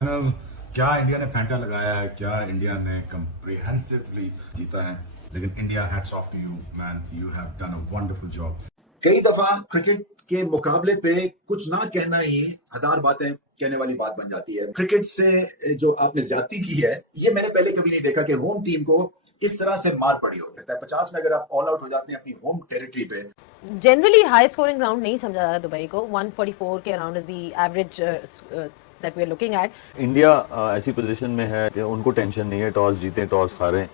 क्या इंडिया ने फैंटा लगाया है, क्या इंडिया ने कंप्रिहेंसिवली जीता है। लेकिन India, hats off to you man, you have done a wonderful job. कई दफा क्रिकेट के मुकाबले पे कुछ ना कहना ही हजार बातें कहने वाली बात बन जाती है। क्रिकेट से जो आपने ज्यादती की है, ये मैंने पहले कभी नहीं देखा कि होम टीम को इस तरह से मार पड़ी हो। कहता है 50 में अगर आप ऑल आउट हो जाते हैं अपनी होम टेरिटरी पे। जनरली हाई स्कोरिंग ग्राउंड नहीं समझा जाता दुबई को। 144 के around is the average that we are looking at. India ऐसी पोजीशन में है कि उनको टेंशन नहीं है, टॉस जीते टॉस हारे,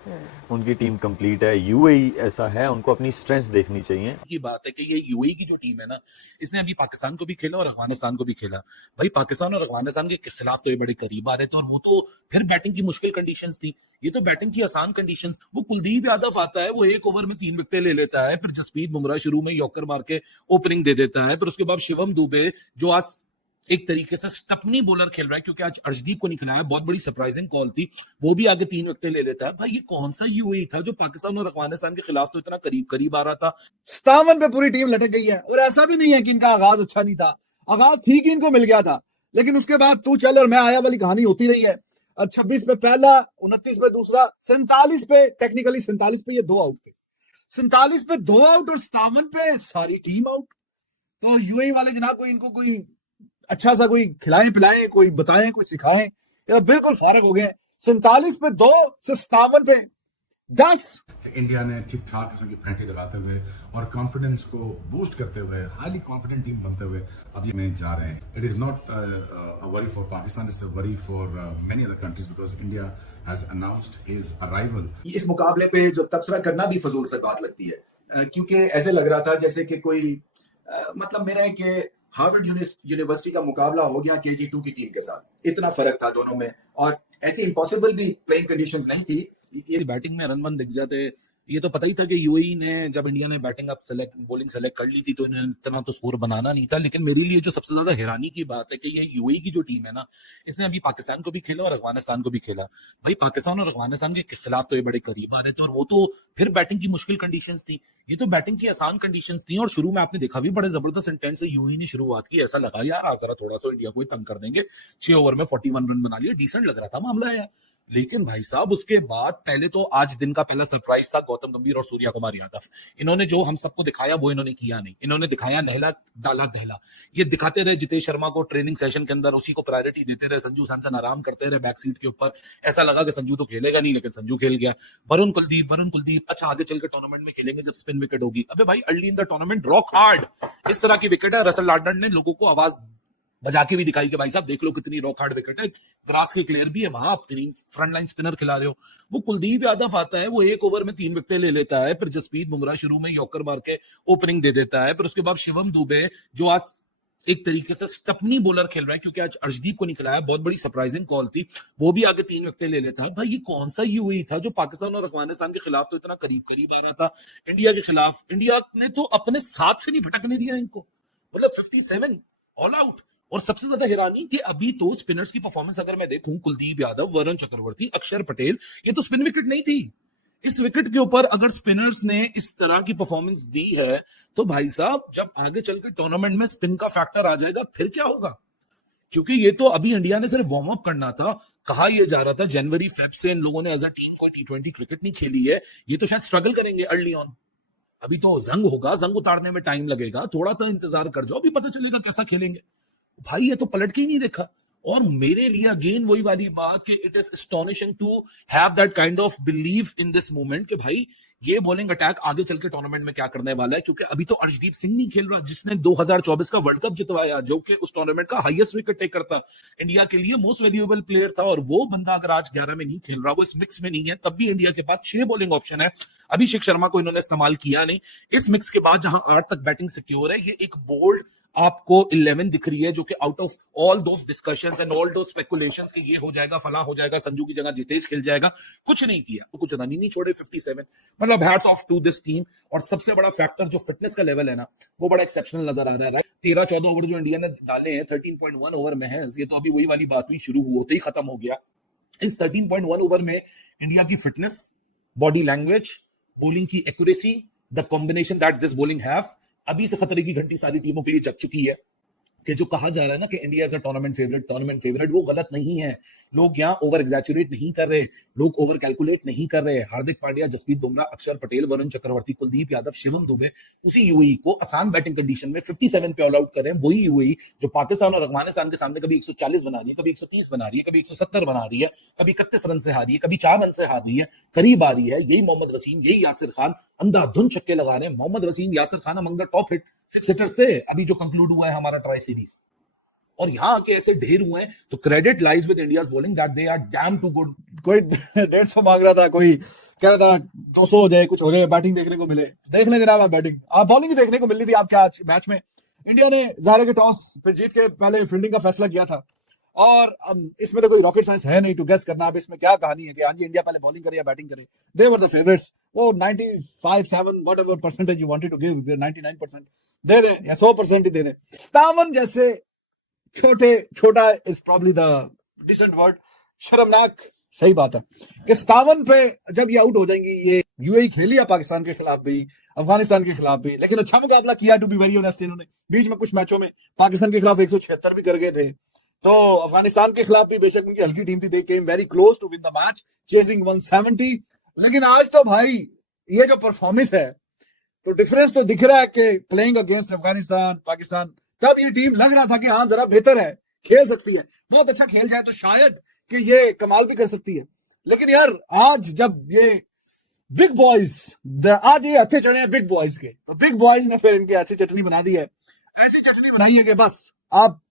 उनकी टीम कंप्लीट है। यूएई ऐसा है, उनको अपनी स्ट्रेंथ देखनी चाहिए। की बात है कि ये यूएई की जो टीम है ना, इसने अभी पाकिस्तान को भी खेला और अफगानिस्तान को भी खेला। भाई पाकिस्तान और अफगानिस्तान के खिलाफ तो ये बड़े करीब आ रहे थे, और वो तो फिर बैटिंग की मुश्किल कंडीशंस थी, ये तो बैटिंग की आसान कंडीशंस। वो कुलदीप यादव आता है, वो एक ओवर में 3 विकेटें ले लेता है, फिर जसप्रीत बुमराह शुरू में यॉर्कर मार के ओपनिंग दे देता है, फिर उसके बाद शिवम दुबे जो आज एक तरीके से स्टपनी बॉलर खेल रहा है, क्योंकि आज अर्शदीप को नहीं खिलाया, बहुत बड़ी सरप्राइजिंग कॉल थी, वो भी आगे 3 विकेटें ले लेता है। भाई ये कौन सा यूएई था जो पाकिस्तान और अफगानिस्तान के खिलाफ तो इतना करीब करीब आ रहा था। 57 पे पूरी टीम लटक गई है, और ऐसा भी नहीं है कि इनका आगाज अच्छा नहीं था, आगाज ठीक ही इनको मिल गया था, लेकिन उसके बाद तू चल और मैं आया वाली कहानी होती रही है। 26 पे पहला, 29 पे दूसरा, 47 पे टेक्निकली 47 पे ये 2 आउट थे, 47 पे 2 आउट और 57 पे सारी टीम आउट। तो यूएई वाले जनाब को इनको कोई अच्छा सा कोई खिलाएं पिलाएं, कोई बताएं, कोई सिखाएं, ये बिल्कुल फारग हो गए। 47 पे 2 से 57 पे 10। इंडिया ने ठीक ठाक किस्म की फैंटी लगाते हुए और कॉन्फिडेंस को बूस्ट करते हुए, हाईली कॉन्फिडेंट टीम बनते हुए अब ये में जा रहे हैं। It is not a worry for Pakistan, it's a worry for many other countries, because India has announced his arrival. इस मुकाबले पे जो तबसरा करना भी फजूल से बात लगती है, क्योंकि ऐसे लग रहा था जैसे कि कोई मतलब मेरा है कि हार्वर्ड यूनिवर्सिटी का मुकाबला हो गया KG2 की टीम के साथ। इतना फर्क था दोनों में, और ऐसी इम्पॉसिबल भी प्लेइंग कंडीशंस नहीं थी। ये बैटिंग में रन वन दिख जाते, ये तो पता ही था कि यूएई ने जब इंडिया ने बैटिंग अप बॉलिंग सेलेक्ट कर ली थी तो इन्हें इतना तो स्कोर बनाना नहीं था। लेकिन मेरे लिए जो सबसे ज्यादा हैरानी की बात है कि ये यूएई की जो टीम है ना, इसने अभी पाकिस्तान को भी खेला और अफगानिस्तान को भी खेला। भाई पाकिस्तान और अफगानिस्तान के खिलाफ तो ये बड़े करीब आ रहे थे, और वो तो फिर बैटिंग की मुश्किल कंडीशंस थी, ये तो बैटिंग की आसान कंडीशंस थी। और शुरू में आपने देखा भी बड़े जबरदस्त इंटेंट से यूएई ने शुरुआत की, ऐसा लगा यार आज जरा थोड़ा सा इंडिया को ही तंग कर देंगे। 6 ओवर में 41 रन बना लिए, डिसेंट लग रहा था मामला यार। लेकिन भाई साहब उसके बाद पहले तो आज दिन का पहला सरप्राइज था गौतम गंभीर और सूर्या कुमार यादव। इन्होंने जो हम सबको दिखाया वो इन्होंने किया नहीं। इन्होंने दिखाया नहला डाला दहला, ये दिखाते रहे जितेश शर्मा को ट्रेनिंग सेशन के अंदर, उसी को प्रायोरिटी देते रहे। संजू सैमसन आराम करते रहे बैक सीट के ऊपर, ऐसा लगा कि संजू तो खेलेगा नहीं, लेकिन संजू खेल गया। वरुण कुलदीप अच्छा आगे चलकर टूर्नामेंट में खेलेंगे जब स्पिन विकेट होगी। अबे भाई early in the tournament rock hard, इस तरह की विकेट है। रसल लार्डन ने लोगों को आवाज बजा के भी दिखाई कि भाई साहब देख लो कितनी रॉक हार्ड विकेट है, ग्रास के क्लियर भी है, वहां आप 3 फ्रंट लाइन स्पिनर खिला रहे हो। वो कुलदीप यादव आता है, वो एक ओवर में 3 विकेटें ले लेता है, फिर जसप्रीत बुमराह शुरू में यॉर्कर मार के ओपनिंग दे देता है, फिर उसके बाद शिवम दुबे जो आज एक तरीके से स्टपनी बॉलर खेल रहा है, क्योंकि आज अर्शदीप को नहीं खिलाया, बहुत बड़ी सरप्राइजिंग कॉल थी, वो भी आगे 3 विकेटें ले लेता है। भाई ये कौन सा यूएई था जो पाकिस्तान और अफगानिस्तान के खिलाफ तो इतना करीब करीब आ रहा था इंडिया के खिलाफ। इंडिया ने तो अपने साथ से नहीं भटकने दिया इनको, मतलब 57 ऑल आउट। और सबसे ज्यादा हैरानी कि अभी तो स्पिनर्स की परफॉर्मेंस अगर मैं देखूं, कुलदीप यादव, वरुण चक्रवर्ती, अक्षर पटेल, ये तो स्पिन विकेट नहीं थी। इस विकेट के ऊपर अगर स्पिनर्स ने इस तरह की परफॉर्मेंस दी है तो भाई साहब जब आगे चलकर टूर्नामेंट में स्पिन का फैक्टर आ जाएगा फिर क्या होगा। क्योंकि ये तो अभी इंडिया ने सिर्फ वार्म अप करना था। कहा यह जा रहा था जनवरी फेब से इन लोगों ने एज अ टीम कोई T20 क्रिकेट नहीं खेली है, ये तो शायद स्ट्रगल करेंगे अर्ली ऑन। अभी तो जंग होगा, जंग उतारने में टाइम लगेगा, थोड़ा तो इंतजार कर जाओ, अभी पता चलेगा कैसा खेलेंगे। भाई ये तो पलट के ही नहीं देखा। और मेरे लिए अगेन वही वाली बात कि it is astonishing to have that kind of believe in this moment कि भाई ये बॉलिंग अटैक आगे चल के टूर्नामेंट में क्या करने वाला है। क्योंकि अभी तो अर्शदीप सिंह नहीं खेल रहा जिसने 2024 का वर्ल्ड कप जितवाया, जो कि उस टूर्नामेंट का हाईएस्ट विकेट टेकर था, इंडिया के लिए मोस्ट वैल्यूएबल प्लेयर था। और वो बंदा अगर आज 11 में नहीं खेल रहा, वो इस मिक्स में नहीं है, तब भी इंडिया के पास 6 बॉलिंग ऑप्शन है। अभिषेक शर्मा को इन्होंने इस्तेमाल किया नहीं। इस मिक्स के बाद जहां 8 तक बैटिंग सिक्योर है, ये एक बोल्ड आपको 11 दिख रही है, जो कि out of all those discussions and all those speculations कि ये हो जाएगा, फला हो जाएगा, संजू की जगह जितेश खेल जाएगा, कुछ नहीं किया, तो कुछ रन ही नहीं छोड़े 57। मतलब hats off to this team. और सबसे बड़ा फैक्टर जो फिटनेस का लेवल है ना, वो बड़ा एक्सेप्शनल नजर आ रहा है। 13-14 ओवर जो इंडिया ने डाले हैं, 13.1 ओवर में है, ये तो अभी वही वाली बात हुई, शुरू होते ही खत्म हो गया। इस 13.1 ओवर में इंडिया की फिटनेस, बॉडी लैंग्वेज, बॉलिंग की accuracy, the combination that this bowling have, अभी से खतरे की घंटी सारी टीमों के लिए जग चुकी है। कि जो कहा जा रहा है ना कि India is a tournament favourite, वो गलत नहीं है। लोग यहाँ ओवर एग्जैचुरेट नहीं कर रहे, लोग ओवर कैलकुलेट नहीं कर रहे। हार्दिक पांड्या, जसप्रीत बुमराह, अक्षर पटेल, वरुण चक्रवर्ती, कुलदीप यादव, शिवम दुबे उसी यूएई को आसान बैटिंग कंडीशन में 57 पे ऑल आउट कर रहे हैं। वही यूएई जो पाकिस्तान और अफगानिस्तान के सामने कभी 140 बना रही है, कभी 130 बना रही है, कभी 170 बना रही है, कभी 31 रन से हारी है, कभी 4 रन से हार रही है, करीब आ रही है। यही मोहम्मद वसीम, यही यासिर खान अंधाधुंध छक्के लगा रहे हैं। Mohammad Wasim, Yasir Khan among the top hit 6 hitters से अभी जो कंक्लूड हुआ है हमारा ट्राई सीरीज, और यहाँ आके ऐसे ढेर हुए हैं, तो credit lies with India's bowling that they are damn too good. कोई 150 मांग रहा था, कोई कह रहा था 200 हो जाए, कुछ हो जाए, बैटिंग देखने को मिले। देख लें जनाब, आप बैटिंग, आप बॉलिंग ही देखने को मिल रही थी आपके आज मैच में। इंडिया ने ज़ाहिर है कि टॉस फिर जीत के पहले फील्डिंग का फैसला किया था, और इसमें तो कोई रॉकेट साइंस है नहीं टू गेस करना अब इसमें क्या कहानी है कि हाँ जी इंडिया पहले बॉलिंग करे या बैटिंग करे। दे वर द फेवरेट्स, वो 95-7 whatever percentage you wanted to give, 99% दे दे या 100% ही दे दे। 57 जैसे छोटा is probably the decent word, शर्मनाक सही बात है कि 57 पे जब ये आउट हो जाएंगी। ये यूएई खेली है पाकिस्तान के खिलाफ भी, अफगानिस्तान के खिलाफ भी, लेकिन अच्छा मुकाबला किया टू बी वेरी ऑनेस्ट। इन्होंने बीच में कुछ मैचों में पाकिस्तान के खिलाफ 176 भी कर गए थे, तो अफगानिस्तान के खिलाफ भी बेशक उनकी हल्की टीम थी, they came very close to win the match chasing 170। लेकिन आज तो भाई ये जो परफॉर्मेंस है, तो डिफरेंस तो दिख रहा है कि प्लेइंग अगेंस्ट अफगानिस्तान, पाकिस्तान, तब ये टीम लग रहा था कि हाँ जरा बेहतर है, खेल सकती है, बहुत अच्छा खेल जाए तो शायद कि ये कमाल भी कर सकती है। लेकिन यार आज जब ये बिग बॉयज, आज ये हथे चढ़े हैं बिग बॉयज के, तो बिग बॉयज ने फिर इनकी ऐसी चटनी बना दी है, ऐसी चटनी बनाई है कि बस आप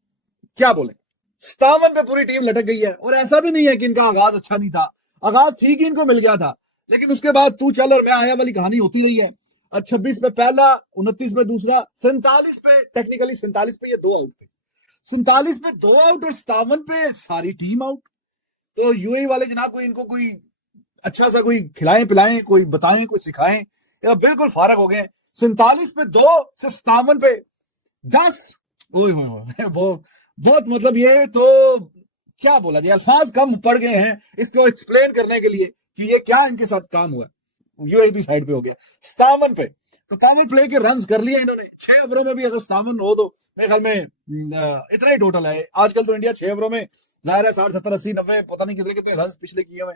क्या बोले। 57 पे पूरी टीम लटक गई है, और ऐसा भी नहीं है कि इनका आगाज अच्छा नहीं था, आगाज ठीक ही इनको मिल गया था, लेकिन उसके बाद तू चल और मैं आया वाली कहानी होती रही है। 26 पे पहला, 29 पे दूसरा, 47 पे टेक्निकली 47 पे ये 2 आउट थे, 47 पे 2 आउट और 57 पे सारी टीम आउट। तो यूएई वाले जनाब कोई इनको कोई अच्छा सा कोई खिलाएं पिलाएं, कोई बताएं, कोई सिखाएं, या बिल्कुल फारग हो गए। 47 पे 2 से 57 पे 10, बहुत मतलब ये तो क्या बोला जाए, अल्फाज कम पड़ गए हैं इसको एक्सप्लेन करने के लिए कि ये क्या इनके साथ काम हुआ। यूएई भी साइड पे हो गया 57 पे, तो पावर प्ले के रन्स कर लिए इन्होंने 6 ओवरों में भी। अगर 57 हो तो मेरे ख्याल में इतना ही टोटल है। आजकल तो इंडिया 6 ओवरों में जाहिर है 60, 70, 80, 90 पता नहीं कितने कितने रन्स पिछले किए हुए,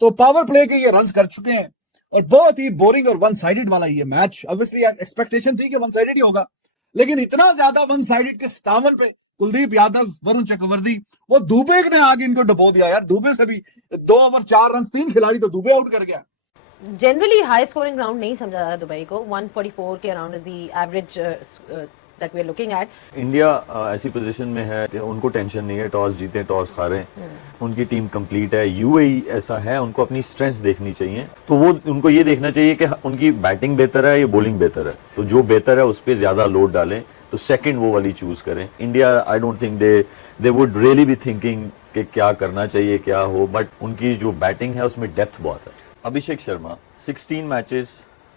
तो पावर प्ले के ये रन्स कर चुके हैं। और बहुत ही बोरिंग और वन साइडेड वाला ये मैच, ऑब्वियसली एक्सपेक्टेशन थी कि वन साइडेड ही होगा, लेकिन इतना ज्यादा वन साइडेड के 57 पे कुलदीप यादव, वरुण चक्रवर्ती, वो दुबे ने आगे इनको डबो दिया यार। दुबे से भी 2 ओवर 4 रन, 3 खिलाड़ी तो दुबे आउट कर गया। जनरली हाई स्कोरिंग ग्राउंड नहीं समझा जाता दुबई को, 144 के around is the average that we are looking at. India ऐसी पोजीशन में है कि उनको टेंशन नहीं है, टॉस जीते टॉस हारे, उनकी टीम कंप्लीट है। यूएई ऐसा है, उनको अपनी स्ट्रेंथ्स देखनी चाहिए, तो वो उनको ये देखना चाहिए कि उनकी बैटिंग बेहतर है या बॉलिंग बेहतर है, तो जो बेहतर है उस पर ज्यादा लोड डालें, तो सेकंड वो वाली चूज करें। India I don't think they would really be thinking कि क्या करना चाहिए क्या हो, बट उनकी जो बैटिंग है उसमें डेप्थ बहुत है। Abhishek Sharma 16 matches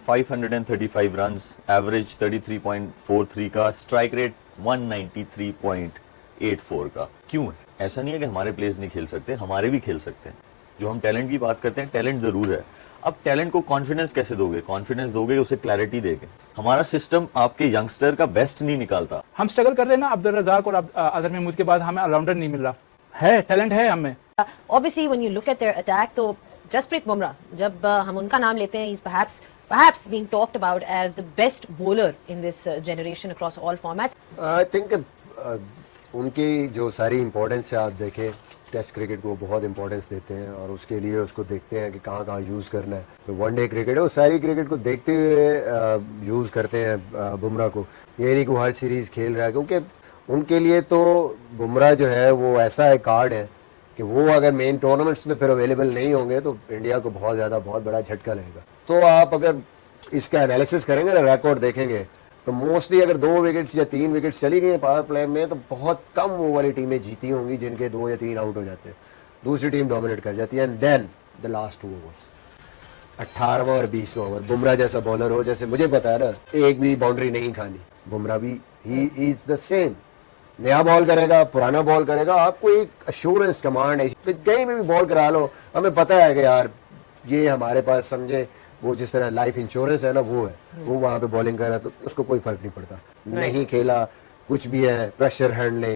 535 runs, average 33.43 का, स्ट्राइक रेट 193.84 का। क्यों है? ऐसा नहीं है कि हमारे प्लेयर्स नहीं खेल सकते, हमारे भी खेल सकते हैं। जो हम टैलेंट की बात करते हैं, टैलेंट जरूर है। अब टैलेंट को कॉन्फिडेंस कैसे दोगे? कॉन्फिडेंस दोगे उसे क्लैरिटी देके। हमारा सिस्टम आपके यंगस्टर का बेस्ट नहीं निकालता। हम स्ट्रगल कर रहे हैं ना अब्दुल रज़ाक और अजहर महमूद के बाद, हमें ऑलराउंडर नहीं मिल रहा है, टैलेंट है हमें। Obviously when you look at their attack, तो जसप्रीत बुमराह, जब हम उनका नाम लेते हैं, he's perhaps being talked about as the best bowler in this generation across all formats. I think उनकी जो सारी इम्पोर्टेंस है, आप देखें टेस्ट क्रिकेट को बहुत इंपॉर्टेंस देते हैं और उसके लिए उसको देखते हैं कि कहाँ कहाँ यूज़ करना है। तो वनडे क्रिकेट है, वो सारी क्रिकेट को देखते हुए यूज़ करते हैं बुमराह को। ये नहीं कि वो हर सीरीज़ खेल रहा है, क्योंकि उनके लिए तो बुमराह जो है वो ऐसा एक कार्ड है कि वो अगर मेन टूर्नामेंट्स में फिर अवेलेबल नहीं होंगे तो इंडिया को बहुत बड़ा झटका लगेगा। तो आप अगर इसका एनालिसिस करेंगे ना, रिकॉर्ड देखेंगे, तो मोस्टली अगर 2 विकेट्स या 3 विकेट्स चली गई पावर प्ले में, तो बहुत कम वो वाली टीमें जीती होंगी जिनके 2 या 3 आउट हो जाते हैं, दूसरी टीम डोमिनेट कर जाती है। And then the last 2 overs, 18वां और 20वां ओवर, बुमराह जैसा बॉलर हो, जैसे मुझे पता है ना, एक भी बाउंड्री नहीं खानी। बुमराह भी ही इज द सेम, नया बॉल करेगा, पुराना बॉल करेगा, आपको एक अश्योरेंस कमांड है, कहीं भी बॉल करा लो, हमें पता है कि यार ये हमारे पास, समझे वो जिस तरह लाइफ इंश्योरेंस है ना, वो है, वो वहाँ पे बॉलिंग कर रहा है तो उसको कोई फर्क नहीं पड़ता। नहीं खेला कुछ भी है, प्रेशर हैंडलिंग,